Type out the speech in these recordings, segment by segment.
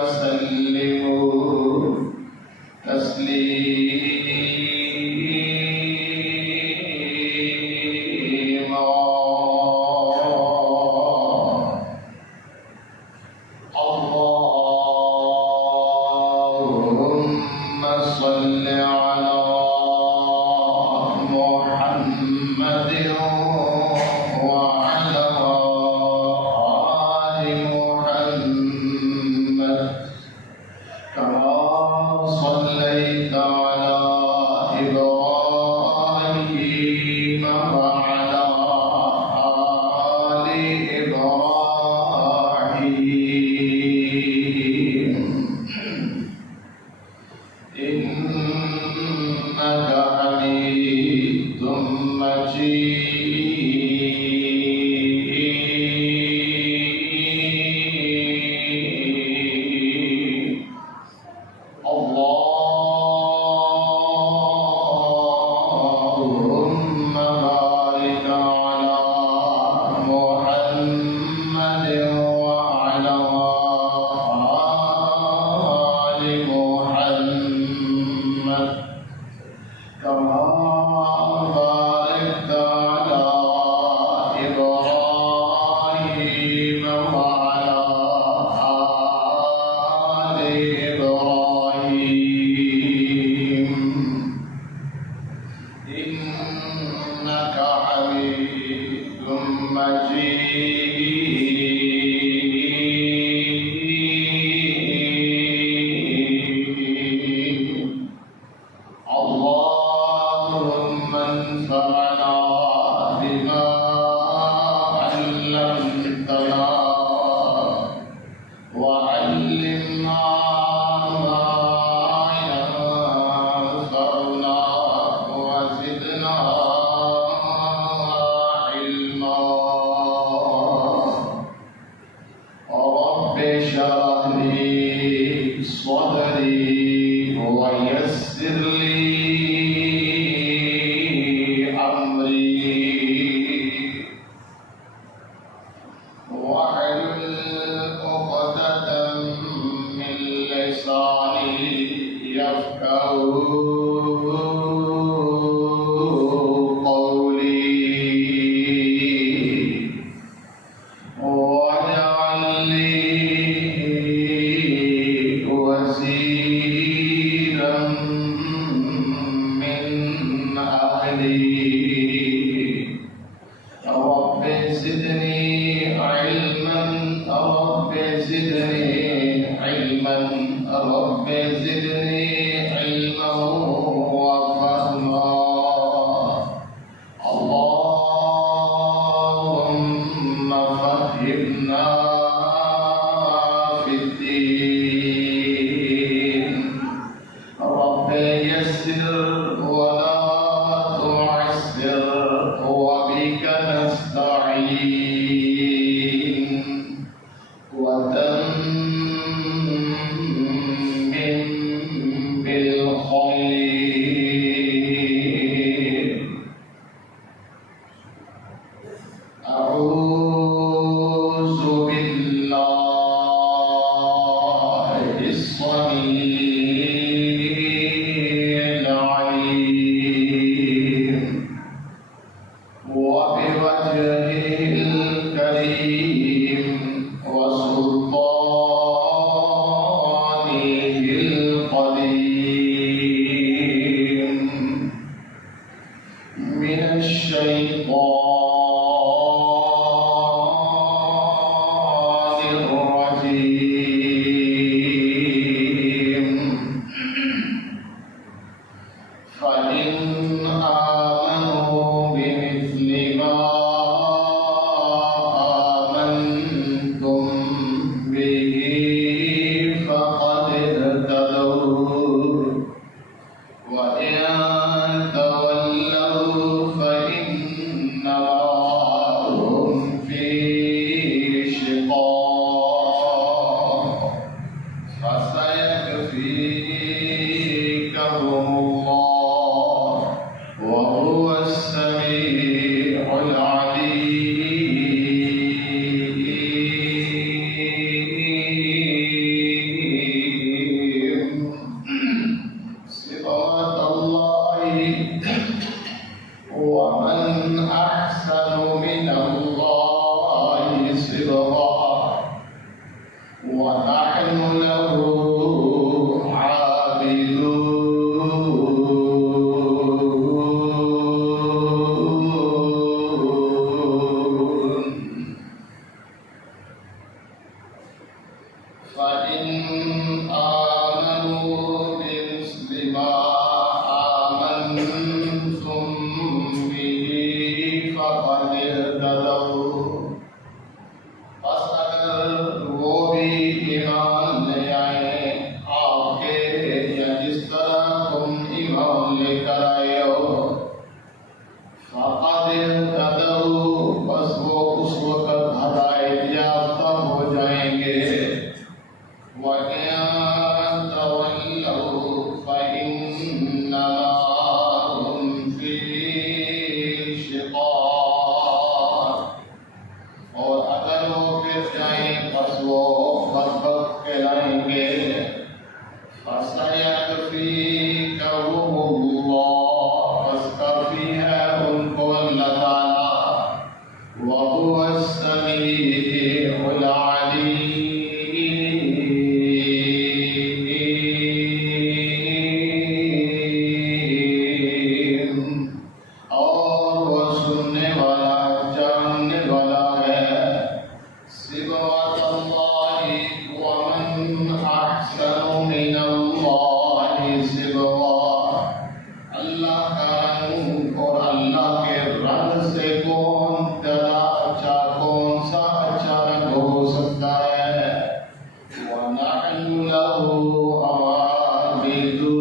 وسلموا محمد كما صليت على إبراهيم وعلى آل إبراهيم إنك حميد مجيد. اللهم انفعنا بما علمتنا وعلمنا ما ينفعنا وزدنا علما. رب اشرح لي صدري ويسر لي فإن آمنوا بمثل ما آمنتم به فقد اهتدوا بس اگر وہ بھی ایمان لے آئے آپ کے یا جس طرح تم ایمان لے کر آئے ہو فقد اهتدوا بس وہ اس وقت ہدایت یافتہ ہو جائیں گے وَإِن تَوَلَّوْا فَإِنَّمَا هُمْ فِي شِقَاقٍ اور اگر وہ پھر جائیں بس وہ بدبخت کہلائیں گے فَسَيَكْفِيكَهُمُ اللَّهُ بس کافی ہے ان کو اللہ تعالیٰ وَهُوَ السَّمِيعُ الْعَلِيمُ اور وہ سننے والا جاننے والا ہے صبغۃ اللہ ومن احسن من اللہ صبغہ اللہ کا رنگ اور اللہ کے رنگ سے کون زیادہ اچھا کون سا اچھا رنگ ہو سکتا ہے وَنَحْنُ لَهُ عَابِدُونَ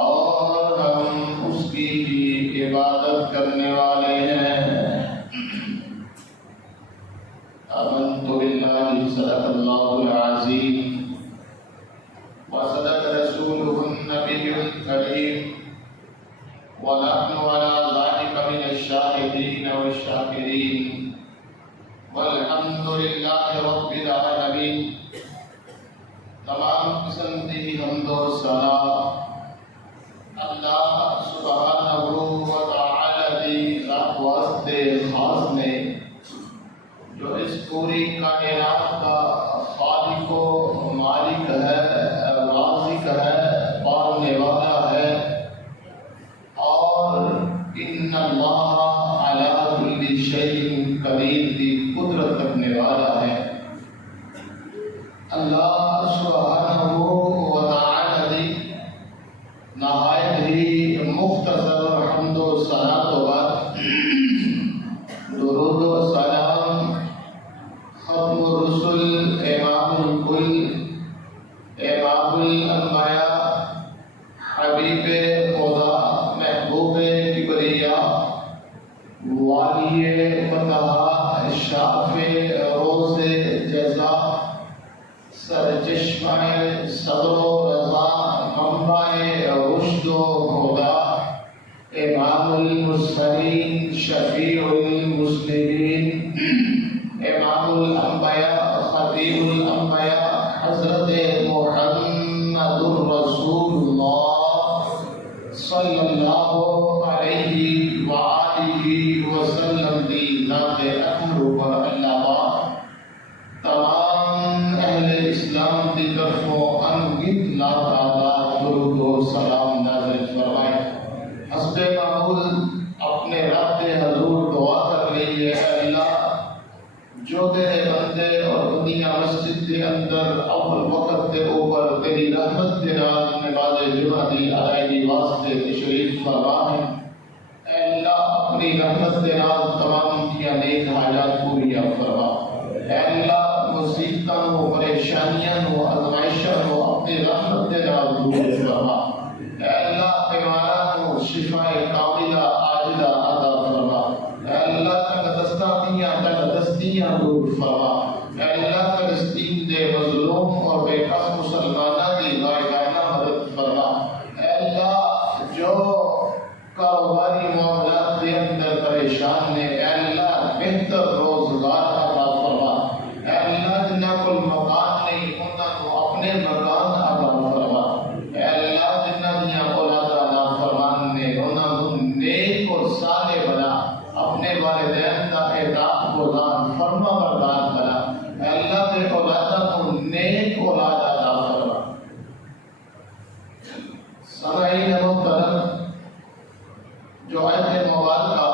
اور ہم اس کی ہی عبادت کرنے والے ہیں آمنت بالله صدق الله العظيم وصدق رسوله النبي الكريم ونحن على ذلك من الشاهدين والشاكرين والحمد لله رب العالمين تمام قسم کی حمد و ثنا اللہ سبحانہ و تعالی کی ذات واسطے خاص میں جو اس پوری کائنات کا خالق و مالک ہے رازق ہے پالنے والا ہے اور ان اللہ علی کل شیء قدیر کی قدرت رکھنے والا ہے اللہ سبحانہ و تعالی نہایت ہی مختصر حمد و ثنا تو بعد درود و سلام ختم الرسل امام الکل امام الانبیاء حبیب خدا محبوب کبریا والی مطہا شافع روز جزا سرچشمہ صبر و رضا منبع رشد و ہدا امام المرسلین شفیع المسلمین امام الانبیاء خطیب الانبیاء حضرت محمد رسول اللہ صلی اللہ علیہ وآلہ وسلم کی ذات اکبر پر اللہ پاک تمام اہل اسلام کی طرفوں انگت لا تعداد درود و سلام نازل فرمائے حسب معمول اپنے رب حضور دعا کر لیجیے اللہ جو تیرے بندے اور دنیا مسجد کے اندر اول وقت کے اوپر تیری رحمت کے نام نماز جمعہ کی ادائیگی واسطے تشریف فرما ہے اے اللہ اپنی رحمت کے نام تمام کی نیک حاجات پوری فرما اے اللہ مصیبتوں پریشانیاں آزمائشوں اپنی رحمت کے نام دور فرما اے اللہ بیماروں کو شفا کاملہ عاجلہ عطا فرما اے اللہ تندرستیاں دور فرما اے اللہ فلسطین دے مظلوم اور بے کس مسلمانوں کی غائبانہ مدد فرما اے اللہ جو کاروباری معاملات کے اندر پریشان نے اے اللہ بہتر روزگار عطا فرما اے اللہ جنہاں کو مکان نہیں انہاں کو اپنے مکان عطا فرما اے اللہ جنہاں دیاں اولاد عطا فرمان نے انہاں کو نیک اور صالح بنا اپنے والدین کا اعتاق گزار فرما بردار بنا اے اللہ کے اولادہ کو نیک اولاد عطا فرما سامعین محترم جو آیت مبارکہ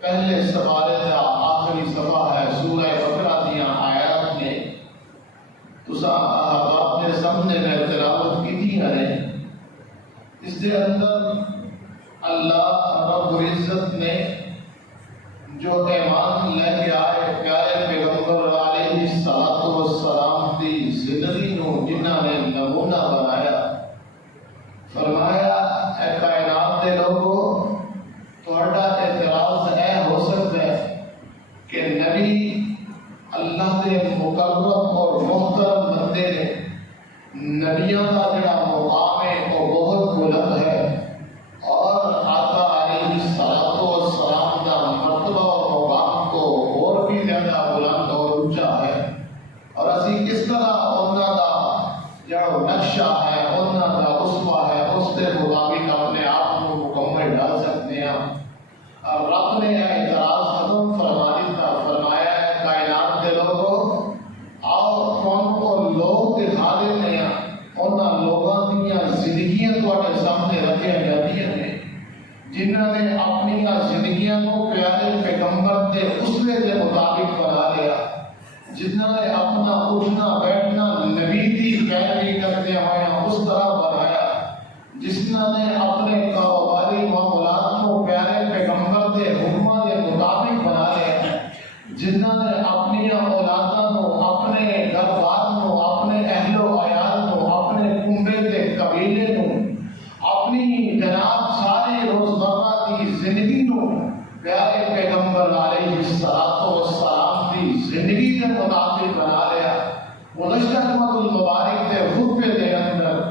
پہلے سپارے کا آخری صفحہ ہے سورہ بقرہ دیا آیات نے تسا اپنے سامنے میں تلاوت کی تھی ہے اس کے اندر اللہ رب العزت نے جو ایمان لے کے آئے پیارے پیغمبر علیہ الصلوۃ والسلام کی زندگی نو جنہاں نے نمونہ بنایا فرمایا اے کائنات کے لوگوں تہاڈا اعتراض اے ہو سکتا ہے کہ نبی اللہ کے مقرب اور محترم بندے نے نبیوں کا جڑا مقام ہے وہ بہت بلند ہے اور آقا علیہ الصلوۃ والسلام کا مرتبہ اور مقام کو اور بھی زیادہ بلند اور اونچا ہے اور اسی کس طرح انہاں کا جو نقشہ ہے انہاں کا اسوہ ہے اس کے مطابق اپنے آپ کو مکمل ڈال سکتے ہیں اور رب نے اعتراض ختم فرما دیتا فرمایا ہے کائنات کے لوگوں آؤ کون کو لوگ دکھا دیتے ہیں انہاں لوگوں دیا زندگیاں تواڈے سامنے رکھے جاتی ہیں جنہوں نے اپنی زندگیاں کو پیارے پیغمبر کے اسوے کے مطابق بنا لیا جنہوں نے اپنا اٹھنا بیٹھنا نبی کی پیروی کرتے ہوئے اس طرح بنایا جنہوں نے اپنے کاروباری معاملات کو پیارے پیغمبر کے حکموں کے مطابق بنا لیا جنہوں نے اپنی اولادوں کو اپنے گھر بار کو اپنے اہل و عیال کو اپنے کنبے کے قبیلے کو اپنی جناب ساری روزمرہ کی زندگی کو پیارے پیغمبر علیہ الصلوۃ والسلام کی زندگی کے مطابق بنا لیا گزشتہ جمعۃ المبارک کے خطبے کے اندر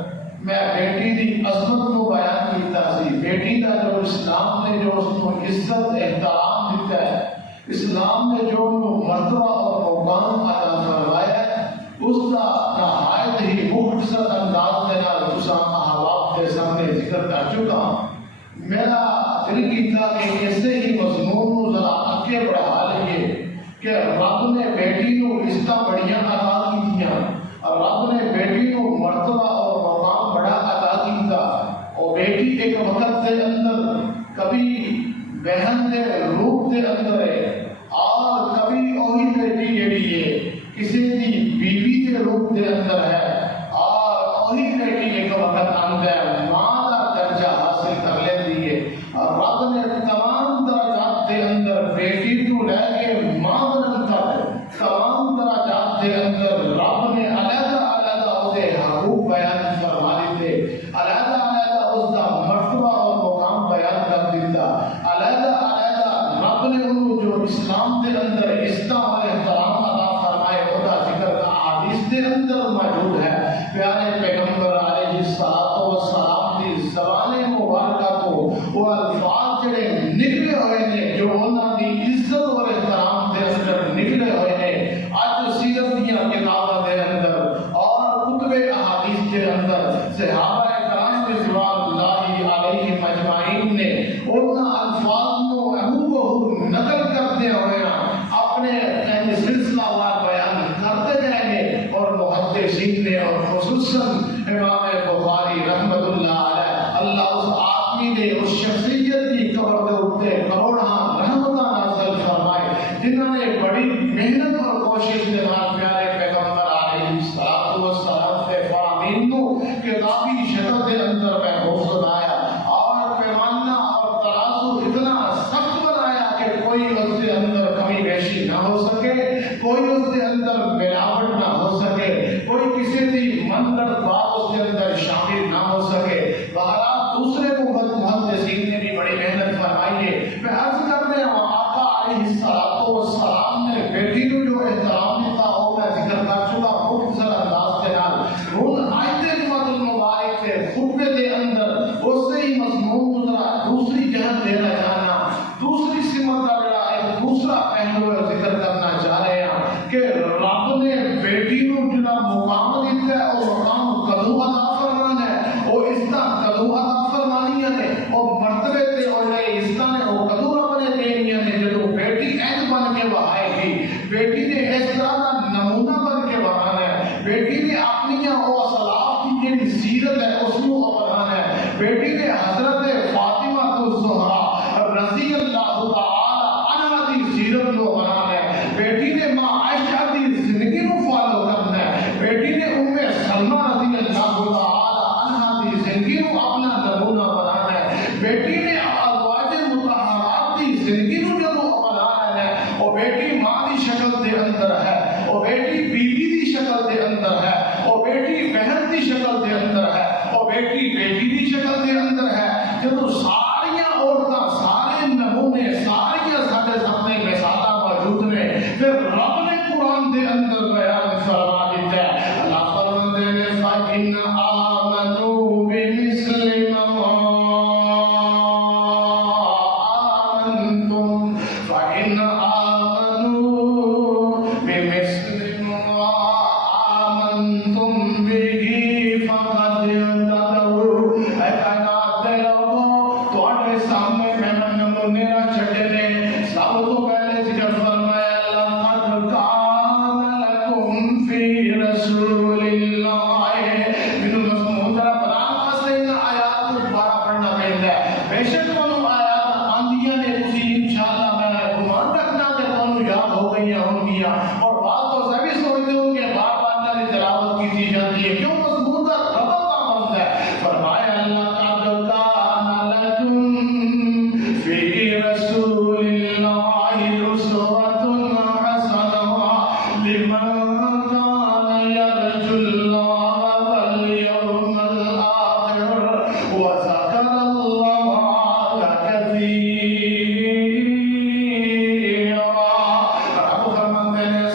میں بیٹی کی عظمت کو بیان کیتا سی بیٹی کا جو اسلام نے جو اس کو عزت احترام دیتا ہے اسلام نے جو مرتبہ اور مقام عطا فرمایا ہے اس کا نہایت ہی مختصر انداز میں احباب کے سامنے ذکر کر چکا میرا دل کیتا کہ ایسے ہی مضمون کو ذرا آگے بڑھا لیے کہ رب نے بیٹی کو رشتہ بڑیاں عطا کی دیا اور رب نے بیٹی کو مرتبہ اور مقام بڑا عطا کیتا اور بیٹی ایک وقت کے اندر کبھی بہن کے روپ کے اندر ہے اور کبھی وہی بیٹی جڑی ہے کسی کی بیوی کے روپ کے اندر ہے اور وہی بیٹی ایک وقت اندر ماں کا درجہ حاصل کر لیتی ہے اور رب نے تمام درجات کے اندر بیٹی کو لے کے ماں بنن تک تمام درجات کے اندر رب نے علیحدہ علیحدہ اسے حقوق بیان فرما دیتے علیحدہ علیحدہ اس کا مرتبہ اور مقام بیان کر دیتا علیحدہ علیحدہ رب نے ان جو اسلام کے اندر اسلام اور احترام عطا فرمائے اس کا ذکر کا حدیث کے اندر موجود ہے پیارے پیغمبر علیہ الصلوۃ والسلام کی زبان مبارکہ تو وہ الفاظ جڑے نکلے ہوئے نے جو انہاں دی عزت اور احترام کے اندر نکلے ہوئے نے آج سیرت کی کتابوں کے اندر اور کتب احادیث کے اندر صحابہ کرام رضوان اللہ علیہم اجمعین نے ان الفاظ کو بہو نقل کرتے ہوئے اپنے سلسلہ وار بیان کرتے رہے ہیں اور محدثین نے اور خصوصاً امام بخاری رحمۃ اللہ علیہ اللہ اس آدمی نے اس شخصیت کی قبر کے اوپر کروڑاں رحمتاں نازل فرمائے جنہوں نے بڑی محنت اور کوشش کے بعد پیارے پیغمبر علیہ الصلوۃ والسلام کے فرامین کو کتابی شکل کے اندر محفوظ بنایا اور پیمانہ اور ترازو اتنا سخت بنایا کہ کوئی اس کے اندر کمی بیشی نہ ہو سکے کوئی اس کے اندر ملاوٹ نہ ہو سکے کوئی کسی بھی منگڑ بات اس کے اندر شامل نہ ہو سکے بہرحال دوسرے محدثین نے بھی بڑی محنت فرمائی ہے میں عرض کرنے آقا علیہ الصلوۃ والسلام نے بیٹی کو جو احترام دیتا ہو میں ذکر کر چکا مختصر انداز کے نال ان آیت جمعۃ المبارک کے خطبے کے اندر اس سے ہی مضمون ذرا دوسری جہت دینا چاہنا دوسری سمت کا بڑا ایک دوسرا پہلو ذکر کرنا چاہ رہے ہیں کہ رب نے بیٹی کو جڑا مقام دیتا ہے وہ مقام کدو عطا فرمانا ہے وہ اس کا کدو عطا فرمانی ہے اور مرتبے تے اور اس کا نے وہ کدو رب نے دینی ہے جو بیٹی ایج بن کے بہائے گی بیٹی نے اس طرح کا نمونہ بن کے بہانا ہے بیٹی نے اپنی وہ اسلاف کی جو سیرت ہے اس کو بنانا ہے بیٹی نے حضرت فاطمہ الزہرا رضی اللہ تعالی عنہ دی سیرت کو بنانا ہے، بیٹی نے ماں عائشہ دی زندگی کو فالو کرنا ہے، بیٹی نے ام سلمہ رضی اللہ تعالی عنہ دی زندگی کو اپنا نمونہ بنانا ہے، بیٹی نے ازواج مطہرات دی زندگی کو جو اپنانا ہے، اور بیٹی ماں دی شکل دے اندر ہے، اور بیٹی بیوی دی شکل دے اندر ہے، اور بیٹی بہن دی شکل دے اندر ہے، اور بیٹی بیٹی دی شکل دے اندر ہے۔ جب ساریاں عورتاں سارے نمونے ساریاں سارے سامنے مثالہ موجود نے، پھر رب نے قرآن دے اندر بیان فرما دیتا ہے، اللہ فرماتے ہیں فَإِنْ آمَنُوا بِمِثْلِ مَا آمَنْتُمْ فَإِنْ آمَنُوا بِمِثْلِ مَا آمَنْتُمْ بِهِ فَقَدْ اهْتَدَوْا۔ اے کائنات دے لوگوں، تواڈے سامنے میں نمونے نہ چھڈے نے، سب تو پہلے ذکر فرمایا لَقَدْ كَانَ لَكُمْ فِي رَسُولِ اللَّهِ، مینوں مضمون ذرا بنان واسطے ان آیات کو دوبارہ پڑھنا پیندا ہے۔ بے شک تانوں آیات آندیاں نے، تسی انشاءاللہ میں گمان رکھنا کہ تانوں یاد ہو گئیاں ہوں گیاں، اور بعض تو ایسا بھی سوچتے ہو کہ بار بار اللہ کی تلاوت کی جاتی ہے، کیوں مضمون کا ربط کا بنتا ہے۔ فرمایا لَقَدْ كَانَ لَكُمْ فِي رَسُولِ اللَّهِ أُسْوَةٌ حَسَنَةٌ لِمَنْ كَانَ يَرْجُو اللَّهَ وَالْيَوْمَ الْآخِرَ وَذَكَرَ اللَّهَ كَثِيرًا۔ رب فرماتے ہیں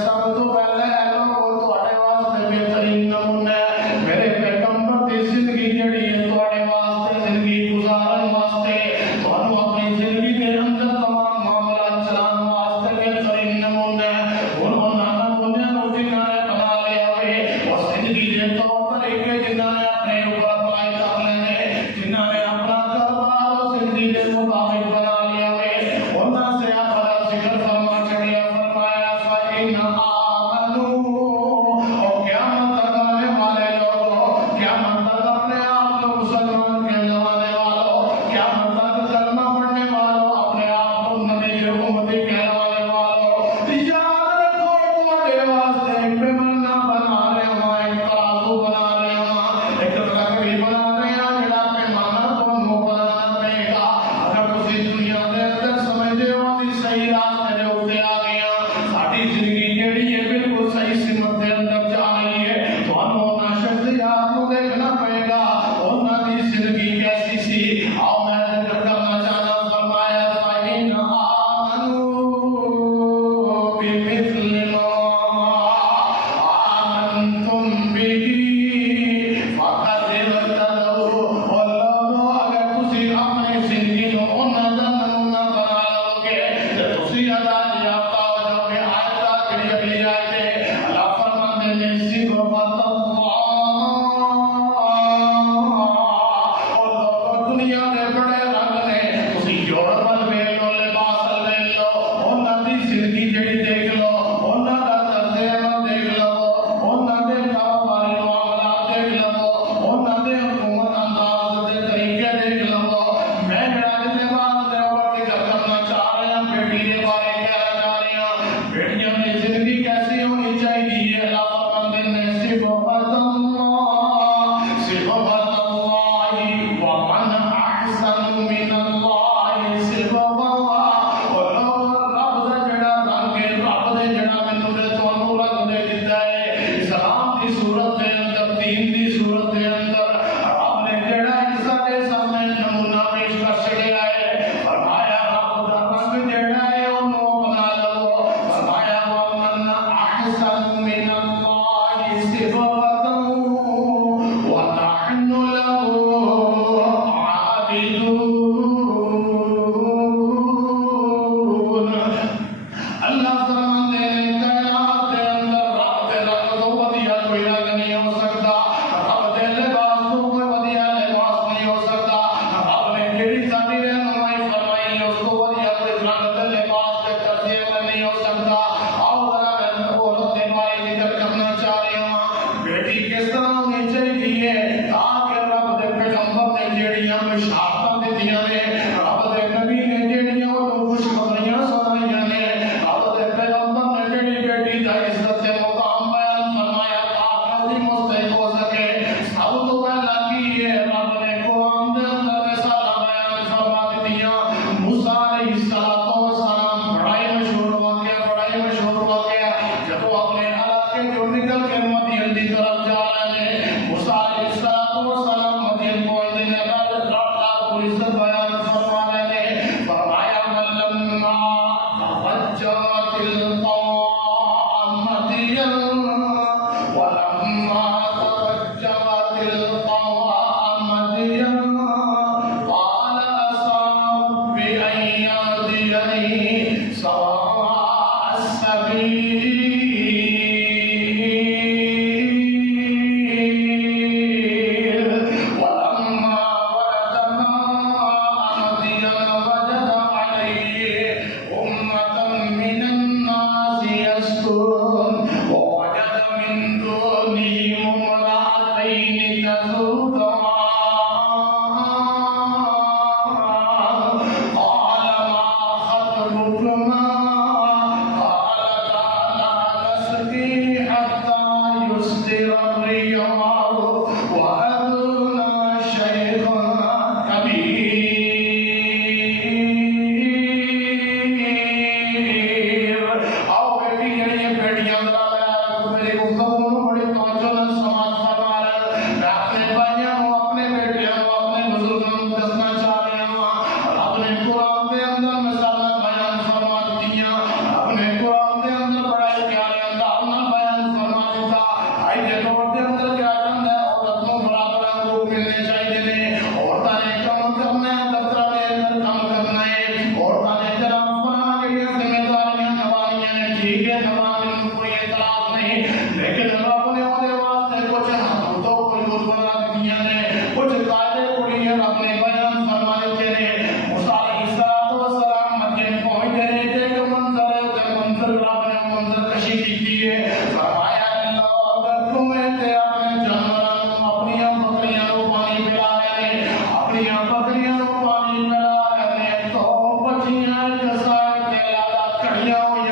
قرآن دے اندر مثالیں بیان فرما دیا، اپنے قرآن دے اندر بڑا پیارے انداز میں بیان فرما دیتا۔ آج کے دور دے اندر کیا چاہتا ہے، عورت کو برابر حقوق ملنے چاہیے نے، عورتوں نے کم کرنا ہے، دفتر دے اندر کم کرنا ہے، عورتوں نے جناب فلاں کے ذمہ داریاں نبھانیاں ہیں، ٹھیک ہے نبھانے میں کوئی اعتراض نہیں، لیکن رب نے وہ واسطے کچھ ہم تو قیود بنا دیا نے، کچھ قاعدے کڑی رب نے بیان فرما دیتے نے۔ موسیٰ علیہ السلام مدین پہنچے نے، ایک منظر ہے، تے منظر رب نے منظر کشی کی ہے، فرمایا اللہ اگر تمہیں تے اپنے جانوروں اپنی بکریاں کو پانی پلا رہے ہیں، اپنی بکریاں کو پانی پلا رہے ہیں تو بچیاں جسائے کے علاوہ کڑیاں ہوئی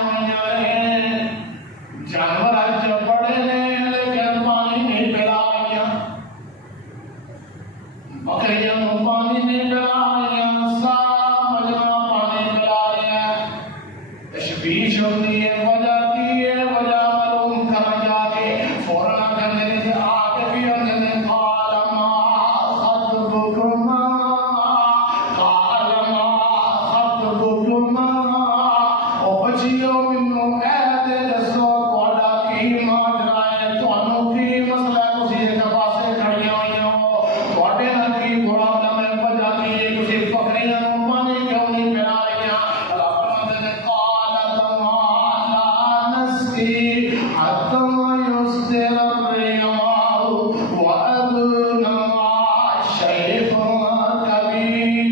ہیں، جانور اج بڑے نے لیکن پانی نہیں پلا رہی، بکریاں کو پانی نہیں پلا رہی، سب مجمع پانی پلا رہے ہیں۔ تشبیش ہوتی ہے، وجہ کی ہے، وجہ معلوم کر جا کے فوراً کرنے سے آگے بھی اندر قال ما خطبكما قال ما خطبكما او بچیو منو اے دے دسو تہاڈا کی ماجرا ہے، تانوں کی مسئلہ ہے، تسی ایک پاسے کھڑیاں ہوئیاں ہو، تہاڈے نال کی پرابلم ہے، وجہ کی ہے، تسی بکریاں نوں پانی کیوں نہیں پلا رہیاں؟ رب نے قال ما لا نسقي حتى يصدر الرعاء وأبونا شيخ كبير۔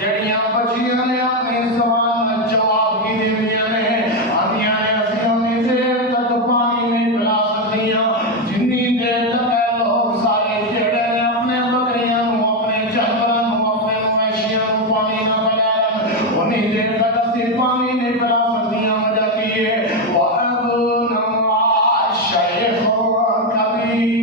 جڑیاں بچیاں نے اپنے سوال کا جواب کی دیا نے، آدیاں نے اسی انی دیر تک پانی نہیں پلا سکتیاں جنی دیر تک اے لوگ سارے جڑے نے اپنے بکریاں نوں، اپنے جانوراں نوں، اپنے مویشیاں نوں پانی نہ پلاون، انی دیر تک اسی پانی نہیں پلا سکتیاں۔ وجہ کی ہے وَأَبُونَا شَيْخٌ كَبِيرٌ۔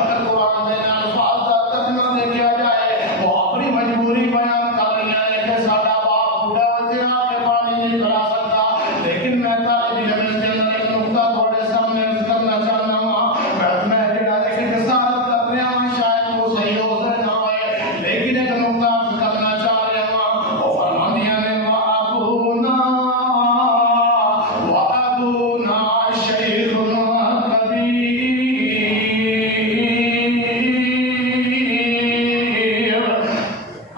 اگر قرآن دے الفاظ کا ترجمہ دیکھا جائے، وہ اپنی مجبوری بیان کر رہی ہے کہ ساڈا باپ بوڑھا ہو جائے کہ پانی نہیں پلا سکتا، لیکن میں طالب علم کے اندر ایک نقطہ تھوڑے سامنے عرض کرنا چاہتا ہوں۔ میں جڑا ایک کسارت کر رہا ہوں، شاید وہ صحیح ہو سے نہ ہوئے، لیکن ایک نقطہ عرض کرنا چاہ رہا ہوں۔ وہ فرماندیاں نے وَأَبُونَا شَيْخٌ كَبِيرٌ۔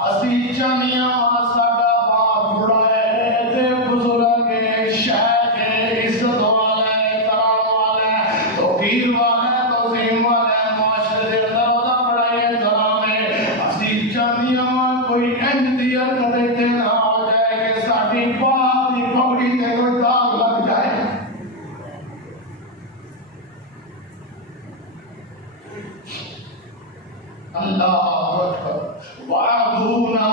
اسی چاہنیاں ساڈا باپ بڑا ہے تے بزرگ ہے، شیخ ہے، عزت والا ہے، کرام والا ہے، توقیر والا ہے، توظیم والا ہے، معاشرے دے اندر ودا بڑا ہے، احترام ہے۔ اسی چاہنیاں کوئی انج دی حرکت تے نہ ہو جائے کہ ساڈی باپ دی پگڑی تے کوئی داغ لگ جائے۔ اللہ اکبر۔ وَأَبُونَا،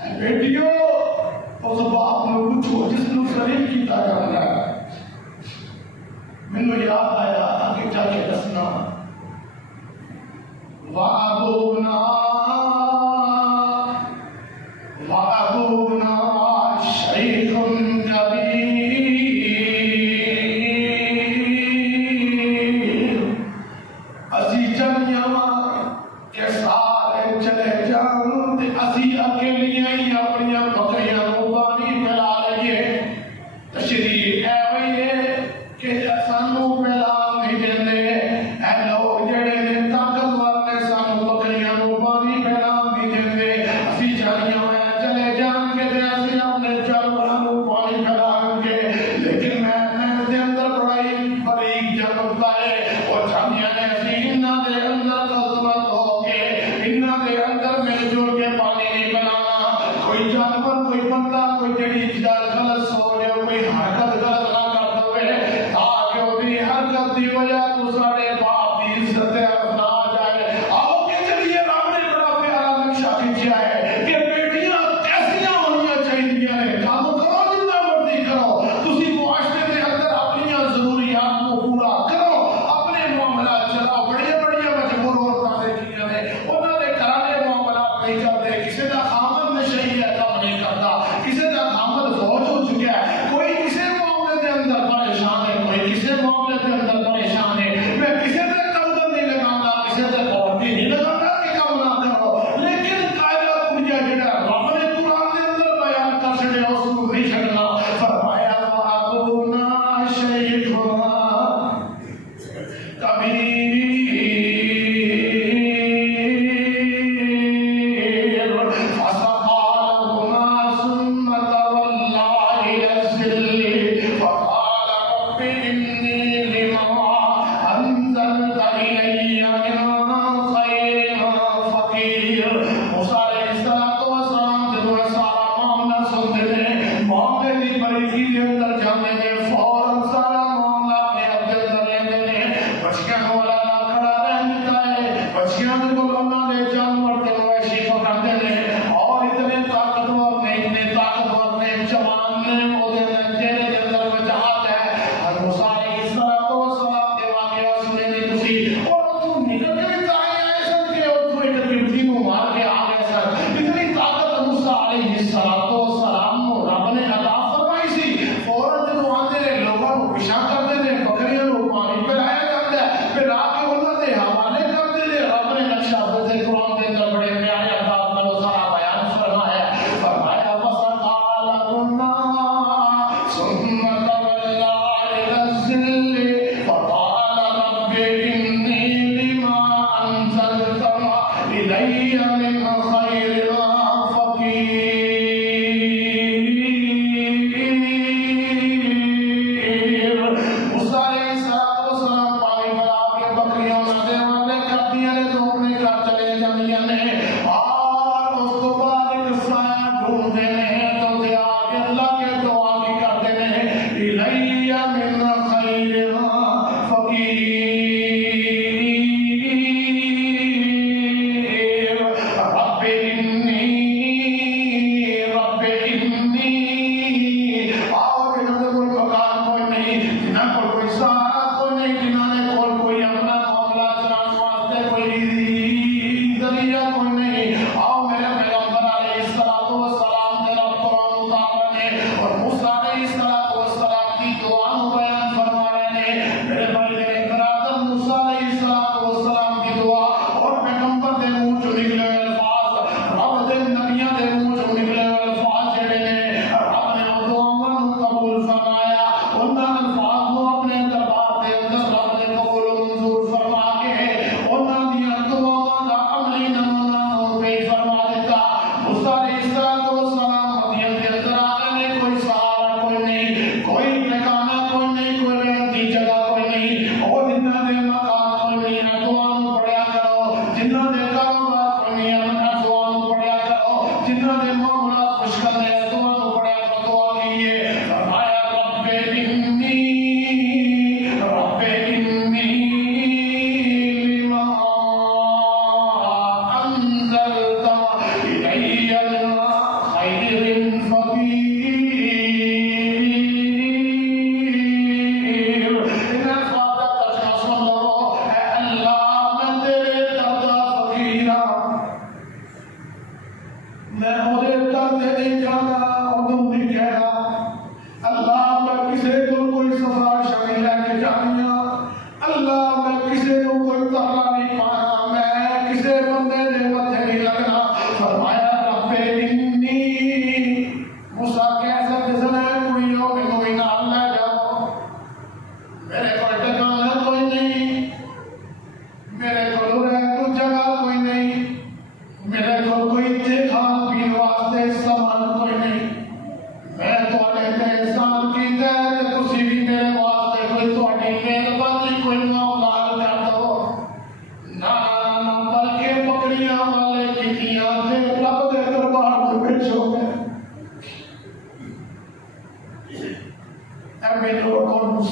اے بیٹیو اس باپ نو پوچھو جس نو شریک کیتا کرنا ہے، مینوں یاد آیا آگے جا کے دسنا۔ وَأَبُونَا شَيْخٌ كَبِيرٌ۔ اسی چاہیاں کہ سارے چلے جان تے اسی اکیلیاں ہی اپنی بکریاں کو پانی پلا لئیے۔ تشریح اے ہوئی ہے کہ سانو پلا نہیں دیندے، اے لوگ جڑے نے طاقتور نے سانو بکریاں کو پانی پلا نہیں دیندے، اسی چاہیاں چلے جان کے تے اسی اپنے جانوراں کو پانی پلائیں گے، لیکن میں دے اندر بڑائی باریک جانب ہے، وہ چاہیاں نے اسی انہاں دے اندر غلط ہو کے انہاں دے اندر مل جل کے پانی نہیں پلانا۔ کوئی جانور، کوئی بندہ، کوئی جڑی غلط سوچ، کوئی حرکت غلط نہ کر دے تاکہ وہی حرکت دی وجہ تو ساڈے باپ دی عزت نہ آ جائے۔ آؤ کہ چلیے رب نے بڑا پیارا نقشہ کھینچا ہے کہ بیٹیاں کیسیاں ہونی چاہیے نے، کام کرو جتنا مرضی کرو، تسی معاشرے معاملے کے اندر پریشان ہے، میں کسی سے قبضہ نہیں لگاؤں گا، کسی سے پابندی نہیں لگاؤں گا کہ کم نہ کرو، لیکن قاعدہ مجھے جڑا رب نے قرآن کے اندر بیان کر چھڑیا اس کو نہیں چھڑنا۔ فرمایا وَأَبُونَا شَيْخُنَا کبیر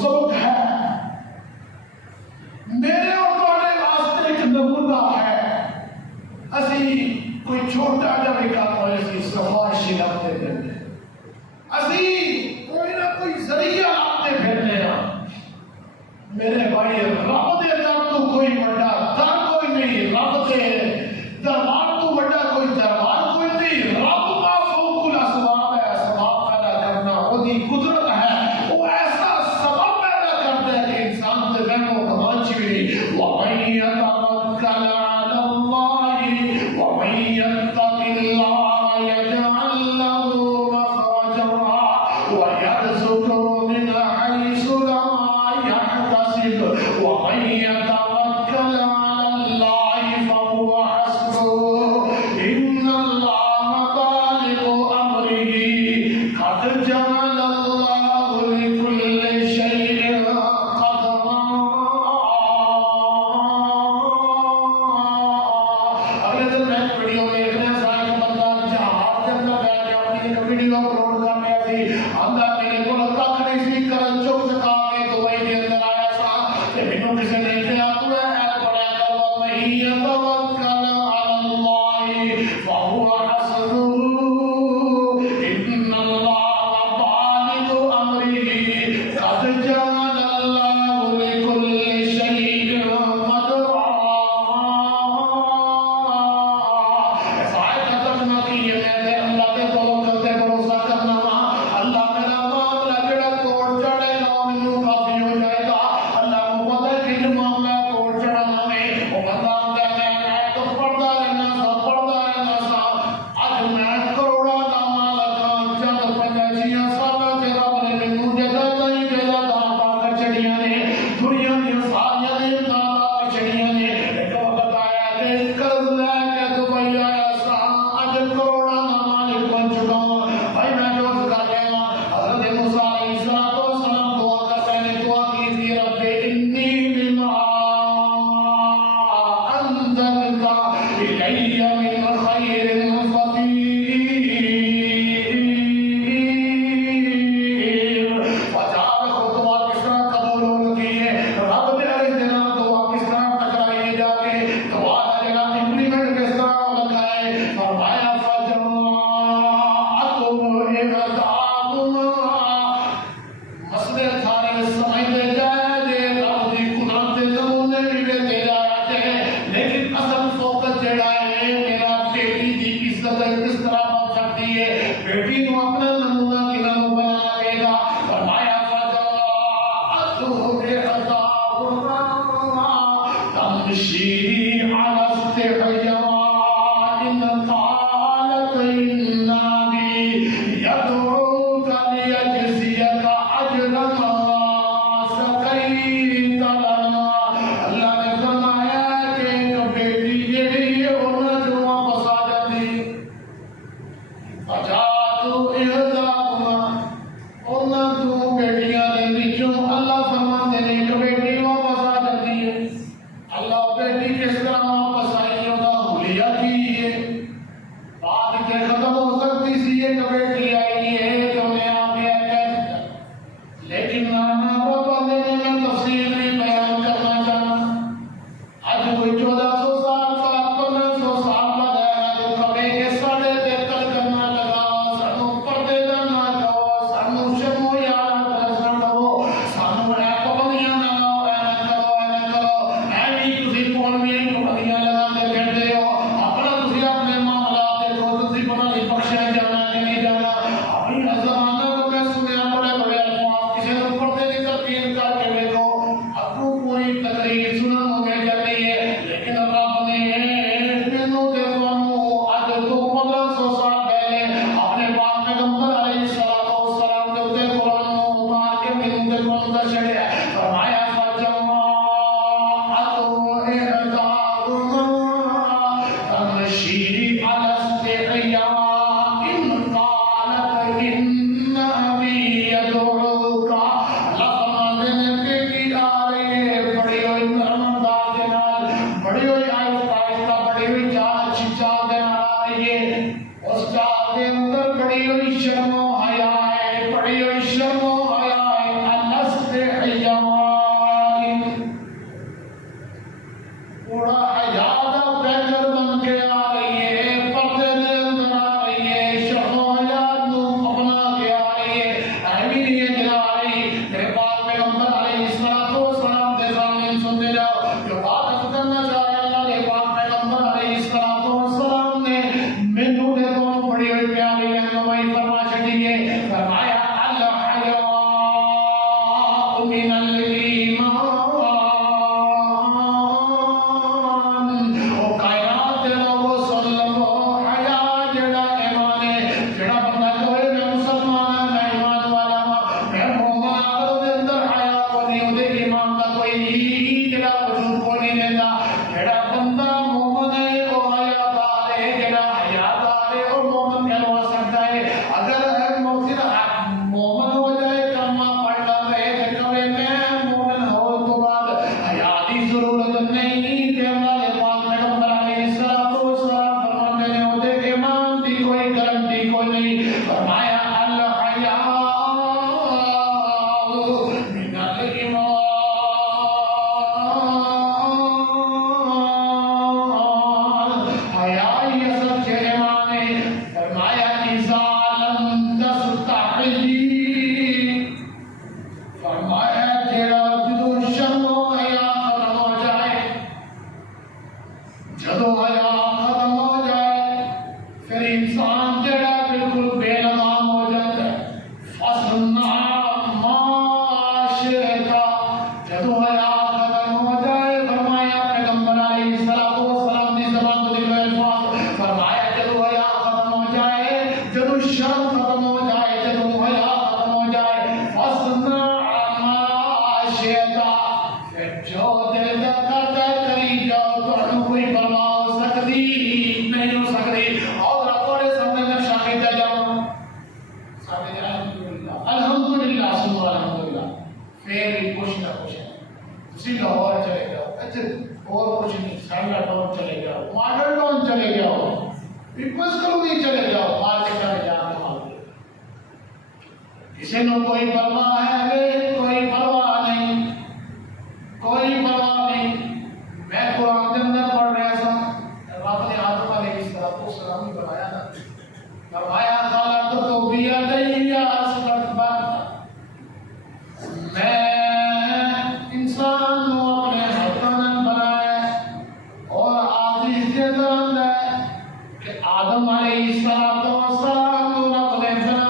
سبق ہے میرے اور تمہارے واسطے ایک نمونہ ہے. اسی کوئی چھوٹا جا بھی کام ہوئے اسی سفارشی لگتے پھرنے, اسی کوئی نہ کوئی ذریعہ لگتے پھرنے. میرے بھائی رب دے در تو کوئی بڑا در کوئی نہیں, رب دے دربار تو بڑا کوئی دربار کوئی نہیں. رب کا فوق الاسباب ہے, اسباب پیدا کرنا وہ دی قدرت ہے. وہ ایسا سبب پیدا کرتا ہے کہ فجاءته إحداهما تمشي على استحياء قالت إن أبي يدعوك ليجزيك أجر ما سقيت لنا. اللہ نے فرمایا کہ ایک بیٹی جڑی ہے انہاں جو واپس آ جاتی. فجاءته إحداهما انہاں دو بیٹیاں دے وچوں اللہ فرماتے ہیں ایک بیٹی واپس آ جاتی ہے. اللہ بیٹی کس طرح واپس آئی ہوگا حلیہ کی ہے. بات کے ختم ہو سکتی سی ایک بیٹی آئی ہے تو میں آپ یہ کہتا لیکن نانا بابا دینے میں تفصیل نہیں بیان کرنا چاہنا. آج کوئی 1400 سال کا 1500 سال کا ہے تو کبھی کے ساڑے دے کر کرنا لگا سانو پردے نہ کہو سانو شرمو یاد رکھو سانو اے پابندیاں نہ لاؤ اے نہ کرو ایویں تسی پابندیاں لگا کے کہتے ہو اپنا تسی اپنے معاملات دیکھو تسی پتہ نہیں بخشا جانا کہ نہیں جانا. اپنی زمانہ کو میں سنیا بڑے بڑے الفاظ کسی نے پردے کی تلقین کر کے دیکھو اپنی پوری تقریر سنن ہو گئی جاتی ہے لیکن رب نے مینوں تے تانوں اج تو 1500 سال پہلے اپنے پاک پیغمبر علیہ الصلوۃ والسلام دے اوپر قرآن نو اتار کے مینوں تے تانوں دا چھڑیا فرمایا فجماعت إحداهما تمشي على استحياء قالت إن أبي يدعوك. اللہ فرماتے ہیں بیٹی آ رہی ہے بڑی ہوئی نرم انداز کے نال بڑی ہوئی آہستہ آہستہ بڑی ہوئی چال اچھی چال کے نال آ رہی ہے. اس چال کے اندر بڑی ہوئی شرم و حیا ہے بڑی ہوئی شرم و حیا ہے. الاستحیاء پورا حیا دا پیکر بن کے آ رہی ہے پردے دے اندر آ رہی ہے شرم و حیا نو اپنا کے آ رہی ہے. ایویں نہیں ہے جلا رہی میرے پاک پیغمبر علیہ الصلوۃ والسلام دے سامنے سنتے جاؤ جو بات کرنا چاہے اللہ کے پاک پیغمبر علیہ الصلوۃ والسلام نے مینوں دے تو بڑی ہوئی پیاری رہنمائی فرما چھڈی ہے. فرمایا الحیا من الایمان. او کائنات دے لوگو سن لو حیا جڑا ایمان ہے جڑا بندہ کہے میں مسلمان ہاں میں ایمان والا ہاں میں مومن ہاں دے اندر حیا کوئی نہیں دے ایمان دا کوئی جڑا وجود کوئی نہیں دیندا. جڑا بندہ مومن ہے او حیا دار ہے جڑا حیا دار ہے او مومن کہلوا سکتا ہے. اگر مومن ہو جائے کلمہ پڑھ لے تے کہے میں مومن ہو تو بعد حیا دی ضرورت نہیں تے اللہ کے پاک پیغمبر علیہ الصلوۃ والسلام فرماتے ہیں او دے ایمان دی کوئی گارنٹی کوئی نہیں. فرمایا الحیا من الایمان. حیا یہ سب سے ایمان ہے. فرمایا اذا لم تستحی فرمایا جڑا جدو شرم و حیا ختم ہو جائے جدو حیا ختم ہو جائے پھر انسان جڑا بالکل بے نظام ہو جاتا ہے. فصنع ما شئت. جدو حیا ختم ہو جائے فرمایا پیغمبر علیہ الصلوۃ والسلام دی زبان تو نکلے الفاظ فرمایا جدو حیا ختم ہو جائے جدو شرم ختم ہو جائے جدو حیا ختم ہو جائے فصنع ما شئت. پھر جو دل دا کرتا ہے کری جاؤ تانوں کوئی پرواہ ہو سکتی نہیں ہو سکتی. اور اپنے سامنے میں شاہد دے جاؤں سامنے الحمدللہ سنو الحمدللہ پھر بھی کچھ نہ کچھ ہے. اسی لاہور چلے جاؤ اچھا اور کچھ نہیں سینٹر ٹاؤن چلے جاؤ ماڈل ٹاؤن چلے جاؤ پیپلز کالونی چلے جاؤ مارکیٹ میں جا کے کسی نے کوئی پرواہ ہے کوئی پرواہ نہیں کوئی پرواہ نہیں. میں قرآن کے اندر پڑھ رہا تھا رب نے آدم علیہ السلام کو بنایا نا فرمایا خلقت بیدی استکبرت. میں انسان کو اپنے ہاتھوں میں بنایا اور عزیز کے اندر کہ آدم علیہ السلام کو رب نے بنا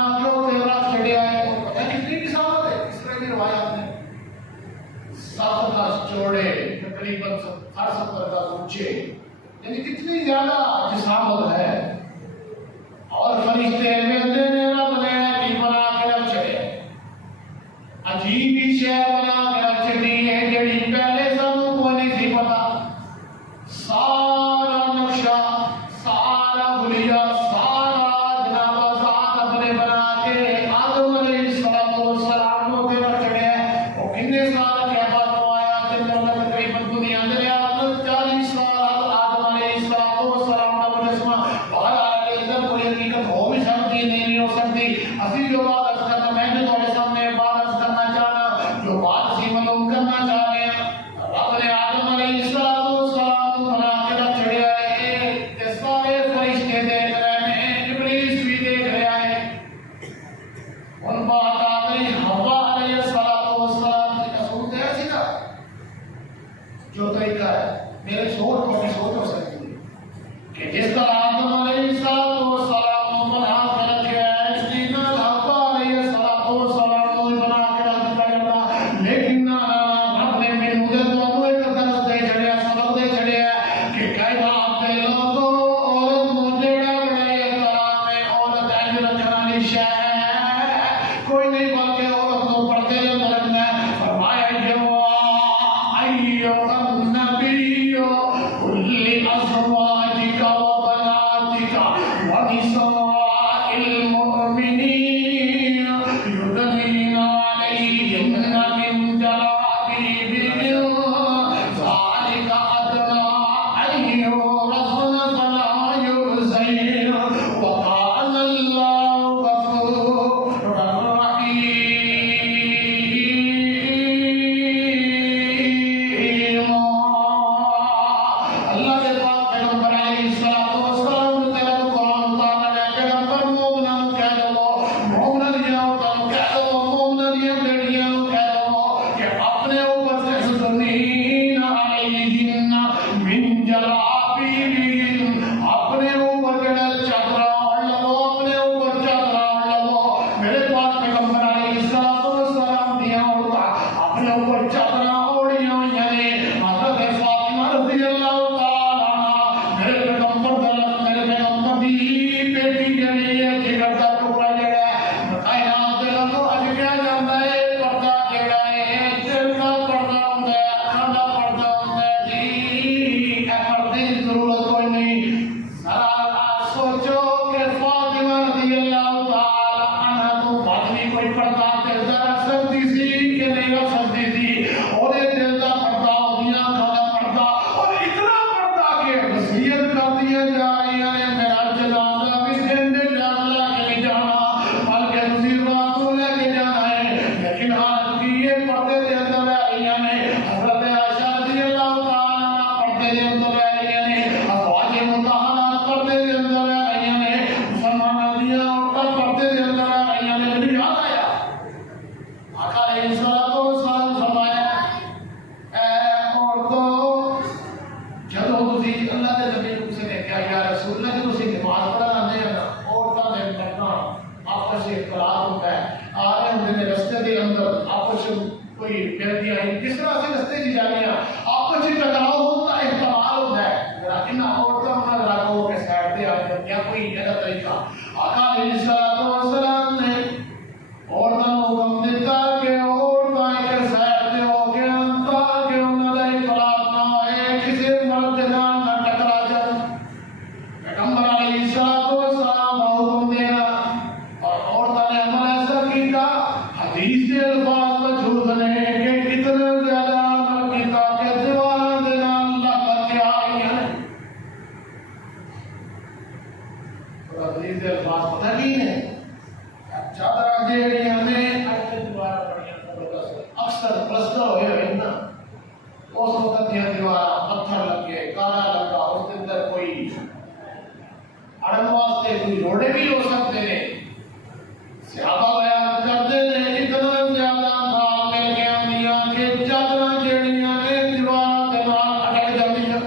کے رکھ دیا ہے. پتہ کتنی مثال ہے اس طرح چوڑے تقریباً 70 کا اونچے، یعنی کتنی زیادہ جسامت ہے. اور فرشتے بندے نے رب نے کی بنا کے رکھ چھڑے، عجیب ہی شے بنا کے رکھ چھڑی ہے جڑی پہلے سانوں کو نہیں سی پتا. سارا نقشہ، سارا حلیہ، سارا جناب ذات اپنے بنا کے آدم علیہ السلام کو دے رکھ چھڑے. وہ کتنے سال کے بعد آیا کہ تقریباً دنیا میں 40 سال آدم علیہ السلام کا مجسمہ باہر ادھر کوئی حقیقت ہو بھی سکتی نہیں ہو سکتی. اسی جو بات کرنا میں نے تمہارے سامنے بات کرنا چاہنا، جو بات اسی معلوم کرنا چاہ رہے ہیں. رب نے آدم علیہ السلام بنا کے رکھ چھڑیا ہے کہ سارے فرشتے دیکھ رہے ہیں، ابلیس بھی دیکھ رہا ہے. ان بات آ گئی حوا علیہ السلام کی رسول ہے ایسی نا جو طریقہ ہے میرے سوچ کو بھی سوچ ہو سکتی ہے کہ جس طرح آدم علیہ السلام بنا کے رکھے ہیں، اس لیے نہ حوا علیہ السلام کو بنا کے رکھا جاتا. لیکن رب نے بھی مجھے تو ایک درس دے چھڑیا، سبق دے چھڑیا کہ کئی بات دے لوگوں عورت مجھے بڑے احترام ہے، عورت عین رکھنا نہیں شے کوئی نہیں بلکہ عورت کو پردے اندر رکھنا ہے. فرمایا ایھا النبی قل لازواجک وبناتک ونساء المؤمنین یدنین علیہن من جلابیبہن ذلک ادنی ان یعرفن فلا یؤذین وکان اللہ غفورا رحیما. اللہ کے پاک پیغمبر علیہ السلام نے قرآن اتارا ہے. پیغمبر مومنان کہہ دو، مومنان یہ ہوتا کہہ دو، مومنان یہ بیٹیاں کہہ دو کہ اپنے اوپر سے یدنین علیہن من جلابیبہن، اپنے اوپر چادر اوڑھ لو، اپنے اوپر چادر اوڑھ لو. میرے پاک پیغمبر علیہ السلام دیا ہوتا اپنے اوپر چادر اوڑھیاں ہوئیاں نے. حضرت فاطمہ رضی اللہ تعالیٰ عنہ میرے پیغمبر دی بیٹی جڑی ہے، جگر دا ٹکڑا جڑا ہے، کائنات دے لوگوں اج کیا جاندا ہے پردہ جڑا ہے دل دا پردہ ہوندا ہے، اکھاں دا پردہ ہوندا ہے. جی اے پردے دی ضرورت کوئی نہیں. ذرا سوچو کہ فاطمہ رضی اللہ تعالیٰ عنہ تو بعد میں کوئی پردہ دل دا رکھ سکتی سی کہ نہیں رکھ سکتی سی. اور یہ دل دا پردہ ہوندیاں اکھاں دا پردہ، اور اتنا پردہ کہ وصیت کر دیا جا رہی ہے میرا جنازہ بھی دن دے جان لے کے نہیں جانا بلکہ تسی رات کو لے کے جانا ہے. لیکن آج کی یہ پردے دے اندر رہ رہی ہیں. حضرت عائشہ رضی اللہ تعالیٰ عنہ پردے دے اندر رہ رہی ہیں، ازواج مطہرات پردے دے اندر رہ رہی ہیں، مسلمانوں دیاں عورتیں پردے دے اندر رہ رہی ہیں. مجھے یاد آیا آقا علیہ السلام فرمایا اے عورتوں، جدو تسی اللہ کے نبی کو سے نے کہا یا رسول اللہ جدو تسی نماز پڑھنا نہیں نا عورتاں نے پڑھنا آپس میں اختلاف ہوتا ہے. آ رہے ہوندے نے رستے دے اندر آپس میں کوئی بیٹیاں کس طرح سے رستے کی جانیاں آپس میں ٹکراؤ ہوتا ہے، اختلاف ہوتا ہے. لیکن عورتاں نہ رکھو کہ سائڈ پہ آ جائیں یا کوئی غلط طریقہ. آقا علیہ السلام نے عورتوں کو حکم دیتا کہ عورتاں ایک سائڈ پہ ہو کے تاکہ انہاں دا اختلاف نہ ہوئے، کسی مرد دے نال نہ ٹکرا جائے. پیغمبر علیہ السلام کا حکم دینا اور عورتوں نے عمل ایسا کیا. حدیث کے الفاظ موجود ہیں کہ کتنے زیادہ عمل کیا کہ دیوار دے نال لگ کے آئی ہیں. اور حدیث کے الفاظ پتہ نہیں ہے چادر جیڑیاں نے دیوار پڑیاں اکثر پلسٹر ہوئے ہوئے نا اس وقت یہ دیوار پتھر لگے کالا لگا اس کے اندر کوئی اڑن واسطے کوئی روڑے بھی ہو سکتے ہیں. صحابہ بیان کرتے ہیں اتنا زیادہ مال مل کے آندیاں کہ چادر جیڑیاں نے دیوار کے نال اٹک جاندیاں.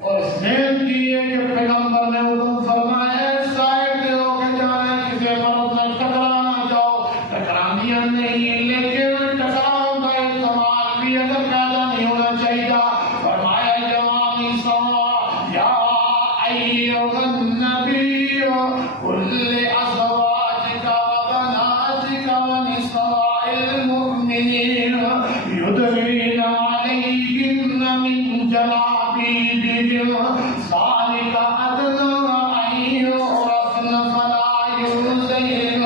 اور ذہن کی ہے کہ پیغمبر نے حکم فرمایا سائڈ پہ ہو کے جانا ہے، کسی مرد نہ ٹکرا نہ جاؤ. ٹکراندیاں نہیں لیکن ٹکراؤں کا بھی اگر پیدا نہیں ہونا چاہیے. فرمایا جواب سوا یا ایھا النبی قل ازواجک وبناتک ونساء المؤمنین یدنین علیہن من جلابیبہم ذالک ادنی ان یعرفن فلا یؤذین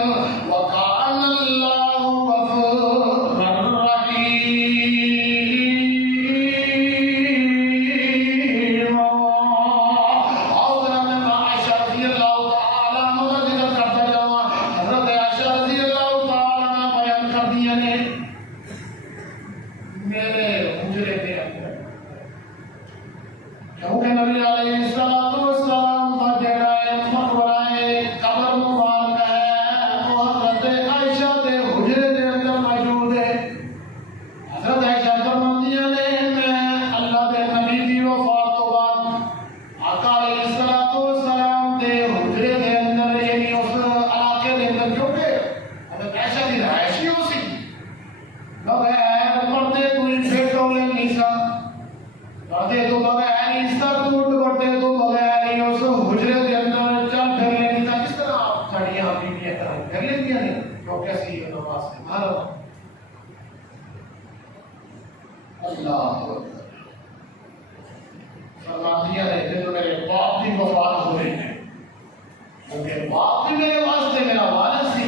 وکان اللہ غفورا رحیما. اور حضرت عائشہ رضی اللہ تعالیٰ عنہ کا ذکر کرتا جاؤں. حضرت عائشہ رضی اللہ تعالیٰ عنہ بیان کر دیا نے میرے حجرے کے اندر کیونکہ نبی علیہ الصلوۃ والسلام کا جڑا ہے مقبرہ ہے قبر مبارک ہے وہ حضرت عائشہ کے حجرے کے اندر موجود ہے. حضرت عائشہ فرماتی ہیں میں اللہ کے نبی کی وفات تو بعد آقا علیہ الصلوۃ والسلام کے حجرے کے اندر یعنی اس علاقے کے اندر کیونکہ حضرت عائشہ کی رہائش ہی اسی بغیر پردے کوئی پھیٹو لے نیسا پردے تو بغیر نیسا ٹوٹ پڑتے تو بغیر ہی اس حجرے کے اندر چل پھر لے نیسا. کس طرح آپ کھڑیاں بیویاں کریں پھر لے دیا نہیں تو کیسی ہے نماز سے مارو اللہ فرماتی ہے جن میرے باپ کی وفات ہو رہی ہے کیونکہ باپ بھی میرے واسطے میرا والد سی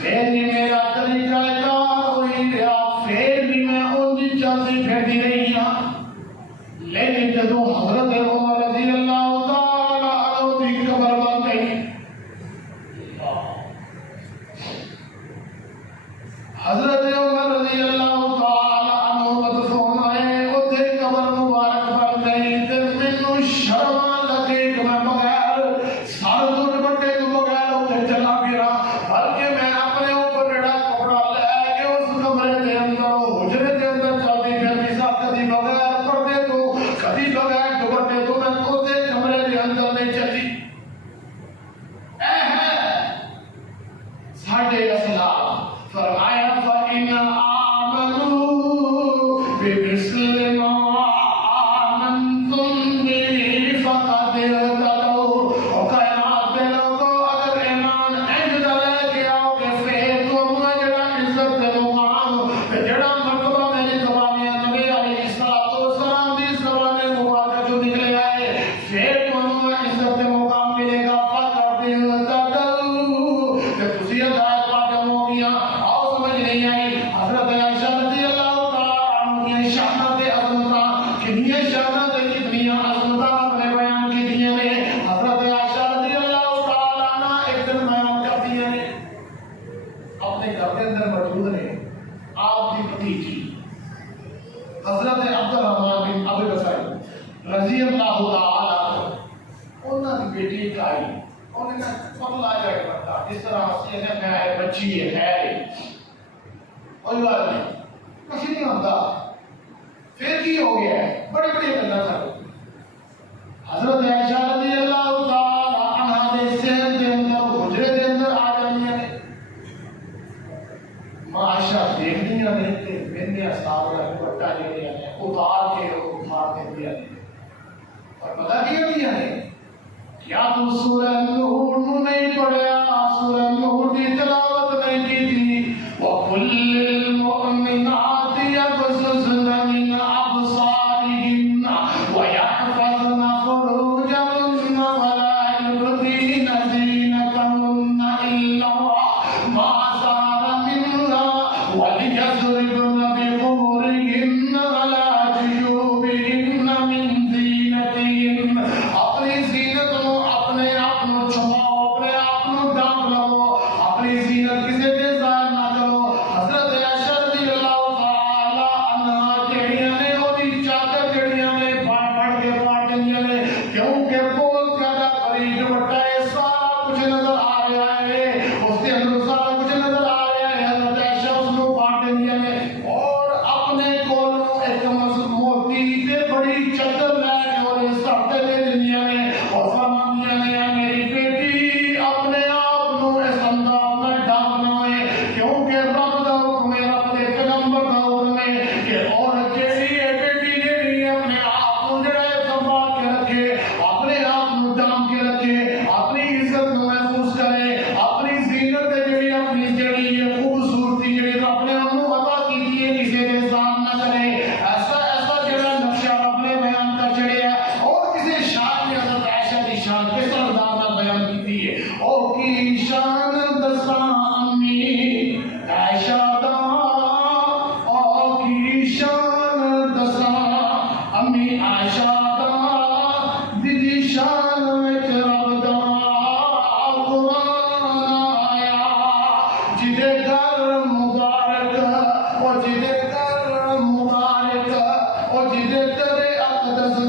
پھر بھی میرا طریقہ کار وہی رہا پھر بھی میں ان کی چلتی پھرتی رہی ہوں. لیکن جدو حضرت عمر رضی اللہ تعالیٰ عنہ کی قبر بن گئی حضرت عمر رضی اللہ تعالیٰ عنہ مدفون آئے اتھے قبر مبارک بن گئی تے مینوں شرم لگے کہ میں بغیر سر تو بٹے تو بغیر اتھے چلا پھرا بلکہ میں اپنے اوپر جڑا کپڑا لے کے اس کمرے کے اندر حجرے کے اندر چلتی پھرتی سا کدی بغیر پردے تو کدی بغیر دوپٹے تو میں اتھے کمرے کے اندر نہیں چلی. اے ہے ساڈے اسلاف فرمایا فَإِنْ آمَنُوا بِمِثْلِ مَا آمَنْتُمْ بِهِ فَقَدِ اهْتَدَوْا. اور کائنات کے لوگوں اگر ایمان انج دا لے کے آؤ کہ پھر تم جڑا عزت دے مقام تے جڑا مرتبہ میری زبانیاں نبی علیہ الصلوۃ والسلام دی زبان مبارک جو نکلے آئے پھر تم عزت دے مقام ملے گا. فَقَدِ اهْتَدَوْا کہ تسی ہدایت پا جاؤ گیا. نہیں آئی حضرت عائشہ رضی اللہ تعالیٰ عنہ کی شانت عظمت کتنی شانت کتنی عظمت اپنے بیان کی دیا نے. حضرت عائشہ رضی اللہ تعالیٰ عنہ ایک دن بیان کرتی ہیں اپنے گھر کے اندر موجود نے آپ کی بھتیجی حضرت عبد الرحمن بن ابی بکر رضی اللہ تعالیٰ عنہ انہاں کی بیٹی آئی انہوں نے پتلا جائے کرتا جس طرح مسیح ہے بچی ہے خیر کوئی بات نہیں کچھ نہیں ہوتا پھر کی ہو گیا ہے بڑی بڑی گلاں کرو. حضرت عائشہ رضی اللہ تعالی عنہا دے سر دے اندر حجرے دے اندر آ جانیاں نے معاشہ دیکھنیاں نے تے میرے اصحاب کا دوپٹہ لے لیا نے اتار کے مار دے دیا نے اور پتہ کیا دیا نے کیا تو سورہ نور نہیں پڑھیا سورہ نور کی تلاوت نہیں کی تھی. وَقُلِّ الْمُؤْمِنَاتِ يَغْضُضْنَ مِنْ أَبْصَارِهِنَّ وَيَحْفَظْنَ فُرُوجَهُنَّ وَلَا يُبْدِينَ زِينَتَهُنَّ إِلَّا مَا ظَهَرَ مِنْهَا وَلْيَضْرِبْنَ بِخُمُرِهِنَّ عَلَى جُيُوبِهِنَّ مِنْ زِينَتِهِنَّ. اپنی زینت کو اپنے آپ کو چھپاؤ اپنے آپ کو ڈھانپ لو اپنی زینت کسی کے ظاہر نہ کرو. حضرت عائشہ رضی اللہ تعالی عنہا جڑیاں نے اودی چادر جڑیاں نے پھاڑ کے پاٹ دیا نے کیونکہ بہت زیادہ قریب بٹا ہے سارا کچھ نظر آ رہا ہے اس کے اندر سارا کچھ نظر آ رہا ہے. حضرت عائشہ اس کو پاٹ دیا نے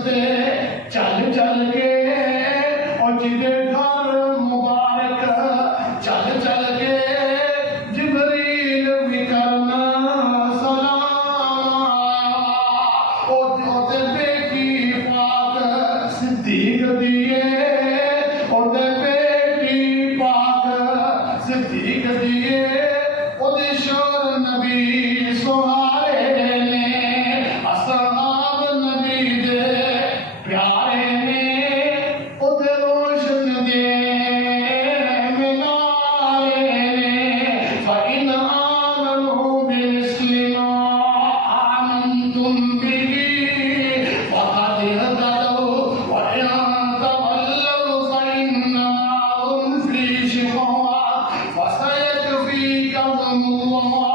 واسطے چل چل کے اور جدے گھر مبارک چل چل کے جبریل بھی کرنا سلام اور بیٹی پاک صدیق دیے اور بیٹی پاک صدیق دیے اور شور نبی سہارے نے اصحاب نبی دے پیارے نے اور روشن دے منارے نے فَإِنْ آمَنُوا بِمِثْلِ مَا آمَنْتُمْ بِهِ فَقَدِ اهْتَدَوْا وَإِنْ تَوَلَّوْا فَإِنَّمَا هُمْ فِي شِقَاقٍ فَسَيَكْفِيكَهُمُ اللَّهُ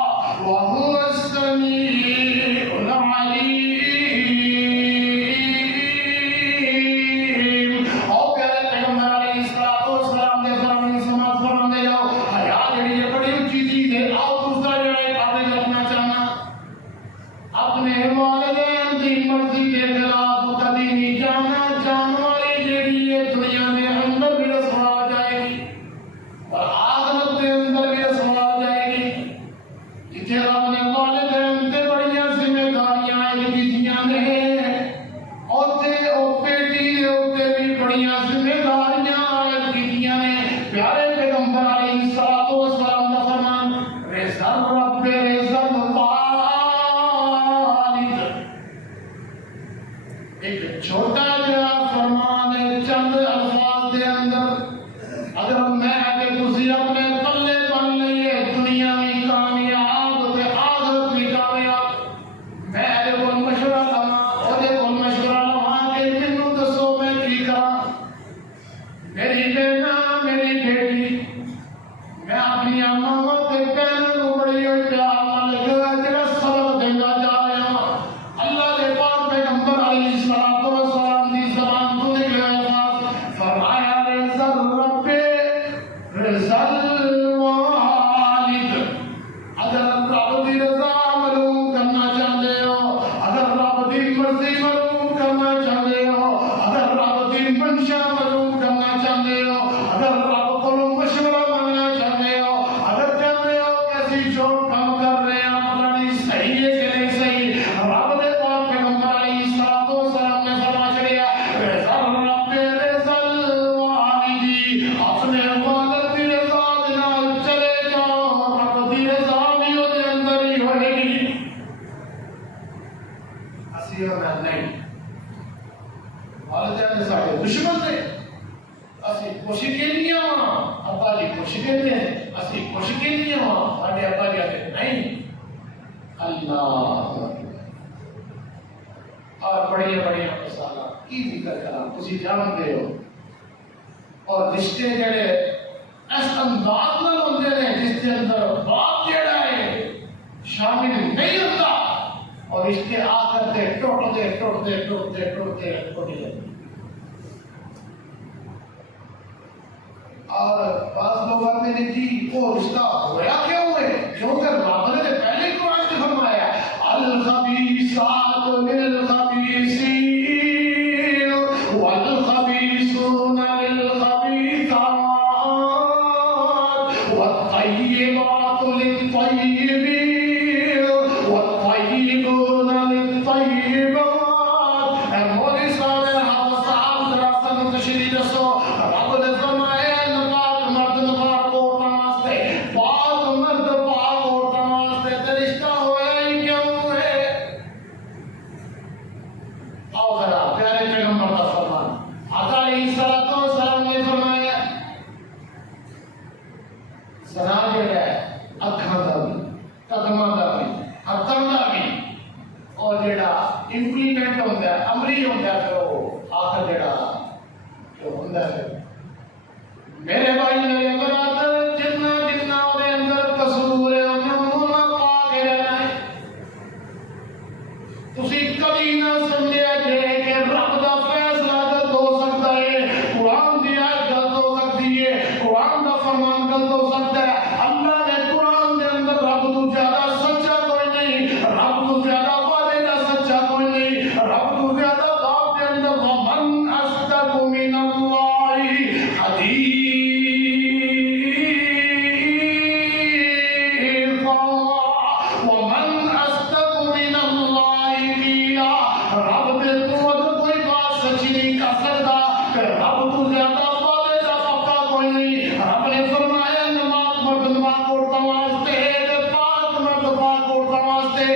وَهُوَ السَّمِيعُ الْعَلِيمُ. اور پیارے پیغمبر علیہ السلام نے فرمایا سماعت فرمانے جاؤ حیا جڑی ہے بڑی اونچی چیز ہے. آؤ دوسرا جڑا ہے قابل رکھنا چاہنا اپنے والدین کی مرضی کے خلاف کبھی نہیں جانا. جان والی جڑی ہے دنیا میں اندر بھی رسوا ہو جائے گی اور آخرت کے اندر بھی رسوا ہو جائے گی. جتنے رب نے والدین تے بڑیاں ذمہ داریاں عائد کیتیاں نے اور بیٹی دے اوتے بھی بڑیاں ذمہ داریاں عائد کیتیاں نے. پیارے پیغمبر علیہ السلام کا فرمان رضا رب رضا والد ایک چھوٹا جہا فرمان ہے چند الفاظ دے اندر. اگر میں کہ تسی اپنے پلے بن لئیے دنیا میں کامیاب تے آخرت میں کامیاب میں کو مشورہ لواں اور مشورہ لواں کہ مینوں دسو میں کی کراں. میری بیٹا میری بیٹی میں اپنی ماں تے بہن نوں بڑی پیار نال جڑا سبق دیندا جا رہا ہوں. اللہ دے پاک پیغمبر علیہ السلام دی زبان تو نکلے الفاظ فرمایا رضا رب رضا الوالد. اگر رب دی رضا معلوم کرنا چاہتے ہو اگر رب دی مرضی معلوم کرنا چاہتے ہو اگر رب دی منشا معلوم کرنا چاہتے ہو اگر رب کو مشورہ مانگنا چاہتے ہو اگر چاہتے ہو کیسی جو کام کر رہے ہیں پتہ نہیں صحیح ہے کہ نہیں صحیح رب دے پاک پیغمبر علیہ السلام نے فرما چھڑیا رضا رب رضا الوالد. اپنے والد دی رضا دے نال چلے جاؤ رب دی رضا بھی او دے اندر ہی ہوئے گی. اسی اور نہیں والدین ساڈے دشمن نے اسی کوشش کی ابا جی کوشش کہتے ہیں اسی کوشش کی ساڈے ابا جی آتے نہیں. اللہ اور بڑی مثالاں کی ذکر کراں تسی جانتے ہو. اور رشتے جڑے اس انداز نال ہوندے نے جس کے اندر باپ جڑا ہے شامل نہیں ہوتا اور رشتے آ کر کے ٹوٹتے جاتے. اور بعض لوگ آتے ہیں جی وہ رشتہ ہوا کیوں ہے کیونکہ رب نے پہلے قرآن میں فرمایا الخبیثات للخبیثین والخبیثون للخبیثات والطیبات للطیبین والطیبون للطیبات. اے مولی صاحب حافظ صاحب ذرا سا منتشری دسو رب نے فرمایا پاک مرد سوا اللہ ومن اصدق من اللہ قیلا رب دے تو کوئی بات سچی نہیں کر سکتا کہ رب تو زیادہ والے کا پکا کوئی نہیں رب نے فرمایا نماز مرد نماز پڑھتا واسطے پاک مرد پاک پڑھتا واسطے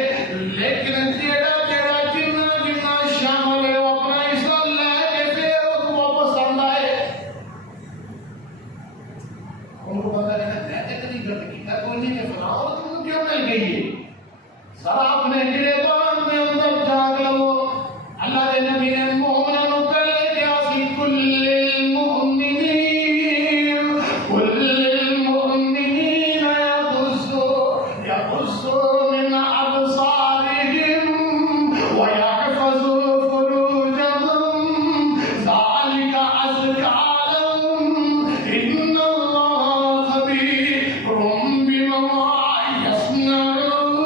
لیکن جیڑا جیڑا جنہ جنہ شامل ہے وہ اپنا حصہ لے کے پھر اس کو واپس آندا ہے ان کو پتا ہے میں نے کبھی غلط کیا کوئی نہیں کہ فلاں تم کیوں مل گئی ہے سر اپنے گریبان کے اندر جاگ لو اللہ کے نبی نے مومنوں کو پہلے کیا سی کل المؤمنین يغضوا من أبصارهم ويحفظوا فروجهم ذلك أزكى لهم إن الله خبير بما يصنعون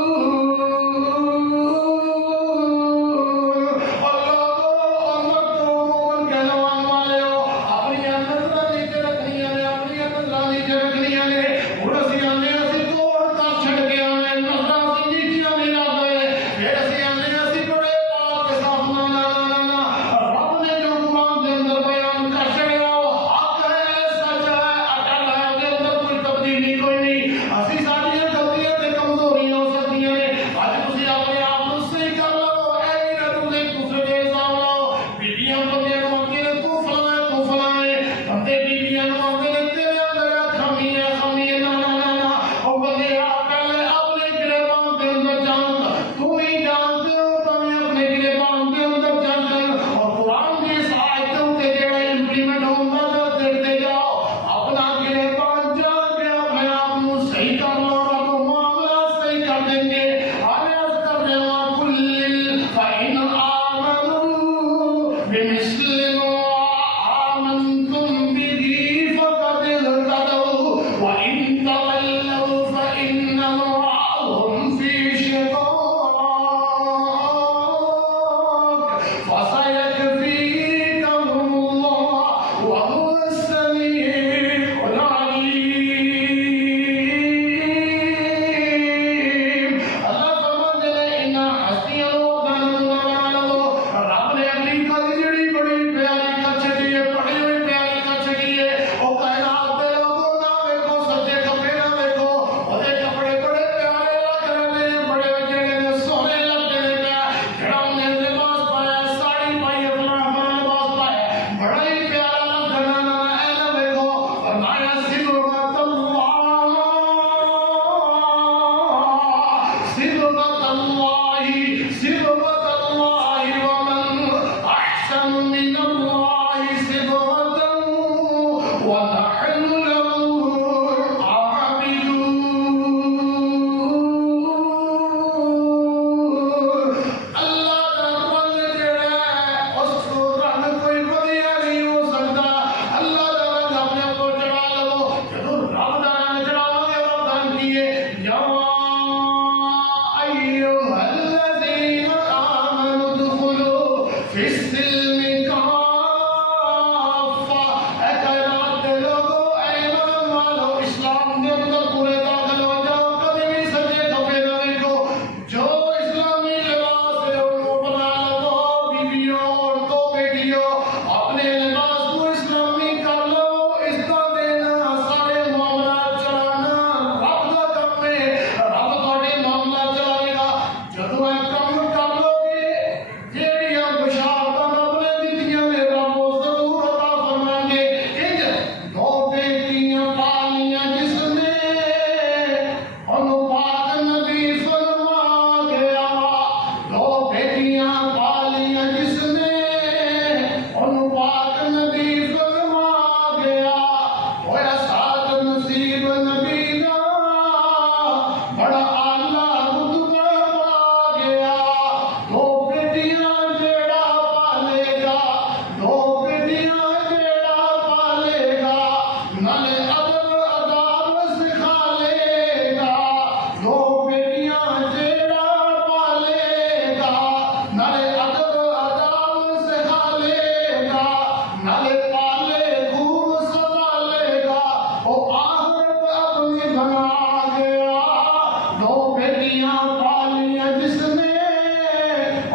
کلیاں پالیاں جس نے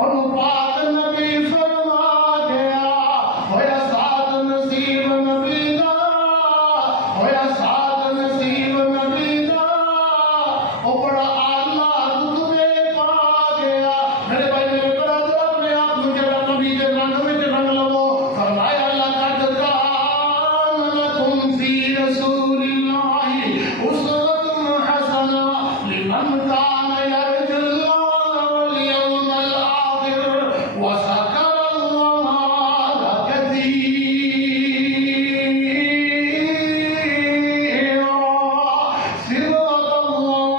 ان پاک نبی فرما گیا ہویا ساتھ نصیب نبی دا ہویا ساتھ نصیب نبی دا او بڑا آلہ رتبے پا گیا میرے بھائی میرے برادر اپنے آپ مجھے نبی کے رنگ میں رنگ لو فرمایا لقد کان لکم فی رسول اللہ اسوۃ حسنہ لمن کان یرجو اللہ والیوم الآخر وذکر اللہ کثیرا صبغۃ اللہ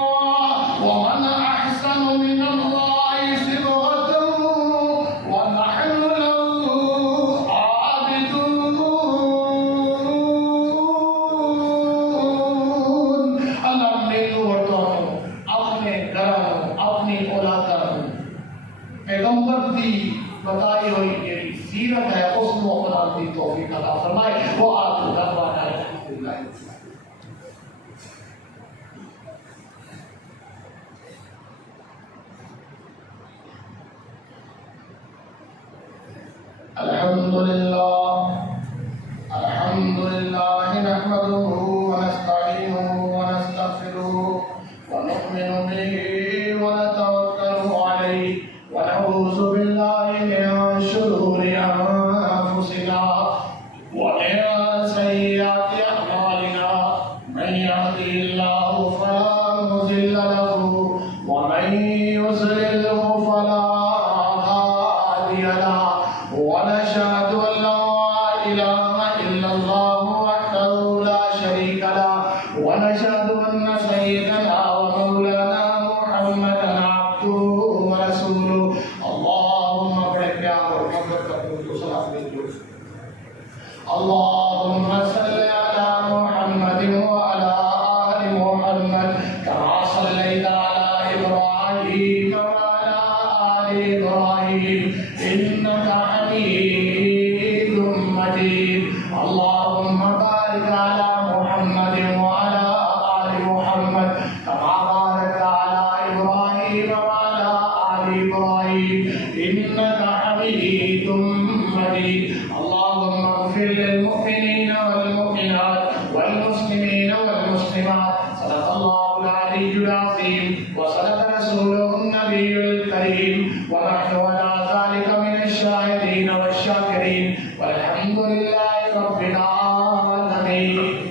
ومن احسن من اللہ صبغۃ ونحن له عابدون. اللہ میرے وطنوں اپنے گھروں اپنی اولادوں پیغمبر دی بتائی ہوئی میری سیرت ہے اس کو اپنا دی توفیق عطا فرمائے. وہ آپ کو دعوانا ہے الحمد لله نحمده ونستعينه ونستغفره ونؤمن به ونتوكل عليه ونعوذ بالله من شرور أنفسنا ومن سيئات أعمالنا من يهده الله فلا مضل له ومن يضلل فلا هادي له ونشهد أن لا إله إلا الله وحده لا شريك له ونشهد أن سيدنا ومولانا محمدا عبده ورسوله. اللهم بارك اللهم صل على محمد وعلى آل محمد كما صليت على إبراهيم وعلى آل إبراهيم إنك حميد مجيد. اللهم بارك على محمد وعلى آل محمد كما باركت على إبراهيم وعلى آل إبراهيم إنك حميد مجيد. اللهم اغفر للمؤمنين والمؤمنات والمسلمين والمسلمات. صدق الله العلي العظيم وصدق رسوله النبي الكريم ونحن